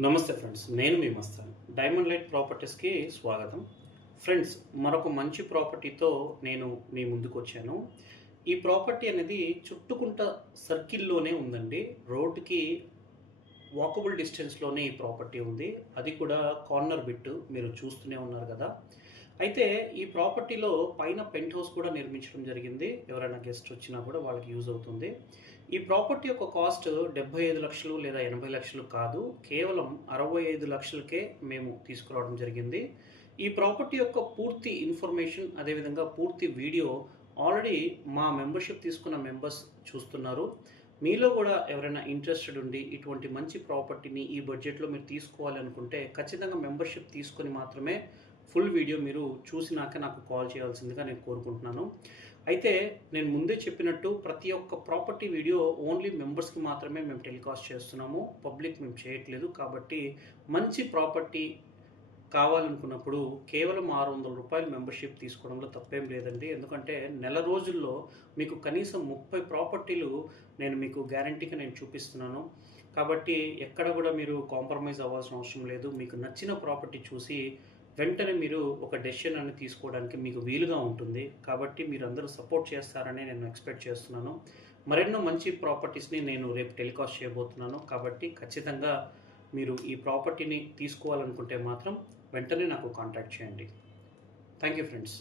నమస్తే ఫ్రెండ్స్, నేను మీ Mastan. Diamond light ప్రాపర్టీస్కి స్వాగతం. ఫ్రెండ్స్, మరొక మంచి ప్రాపర్టీతో నేను మీ ముందుకు వచ్చాను. ఈ ప్రాపర్టీ అనేది చుట్టుకుంట సర్కిల్లోనే ఉందండి. రోడ్డుకి వాకబుల్ డిస్టెన్స్లోనే ఈ ప్రాపర్టీ ఉంది. అది కూడా కార్నర్ బిట్ మీరు చూస్తూనే ఉన్నారు కదా. అయితే ఈ ప్రాపర్టీలో పైన పెంట్ హౌస్ కూడా నిర్మించడం జరిగింది. ఎవరైనా గెస్ట్ వచ్చినా కూడా వాళ్ళకి యూజ్ అవుతుంది. ఈ ప్రాపర్టీ యొక్క కాస్ట్ 75 లక్షలు లేదా 80 లక్షలు కాదు, కేవలం 65 లక్షలకే మేము తీసుకురావడం జరిగింది. ఈ ప్రాపర్టీ యొక్క పూర్తి ఇన్ఫర్మేషన్, అదేవిధంగా పూర్తి వీడియో ఆల్రెడీ మా మెంబర్షిప్ తీసుకున్న మెంబర్స్ చూస్తున్నారు. మీలో కూడా ఎవరైనా ఇంట్రెస్టెడ్ ఉండి ఇటువంటి మంచి ప్రాపర్టీని ఈ బడ్జెట్లో మీరు తీసుకోవాలి అనుకుంటే ఖచ్చితంగా మెంబర్షిప్ తీసుకొని మాత్రమే ఫుల్ వీడియో మీరు చూసినాక నాకు కాల్ చేయాల్సిందిగా నేను కోరుకుంటున్నాను. అయితే నేను ముందే చెప్పినట్టు ప్రతి ఒక్క ప్రాపర్టీ వీడియో ఓన్లీ మెంబర్స్కి మాత్రమే మేము టెలికాస్ట్ చేస్తున్నాము, పబ్లిక్ మేము చేయట్లేదు. కాబట్టి మంచి ప్రాపర్టీ కావాలనుకున్నప్పుడు కేవలం రూ. 600 మెంబర్షిప్ తీసుకోవడంలో తప్పేం లేదండి. ఎందుకంటే నెల రోజుల్లో మీకు కనీసం 30 ప్రాపర్టీలు నేను మీకు గ్యారంటీగా నేను చూపిస్తున్నాను. కాబట్టి ఎక్కడ కూడా మీరు కాంప్రమైజ్ అవ్వాల్సిన అవసరం లేదు. మీకు నచ్చిన ప్రాపర్టీ చూసి వెంటనే మీరు ఒక డెసిషన్ అనేది తీసుకోవడానికి మీకు వీలుగా ఉంటుంది. కాబట్టి మీరందరూ సపోర్ట్ చేస్తారని నేను ఎక్స్పెక్ట్ చేస్తున్నాను. మరెన్నో మంచి ప్రాపర్టీస్ని నేను రేపు టెలికాస్ట్ చేయబోతున్నాను. కాబట్టి ఖచ్చితంగా మీరు ఈ ప్రాపర్టీని తీసుకోవాలనుకుంటే మాత్రం వెంటనే నాకు కాంటాక్ట్ చేయండి. Thank you friends.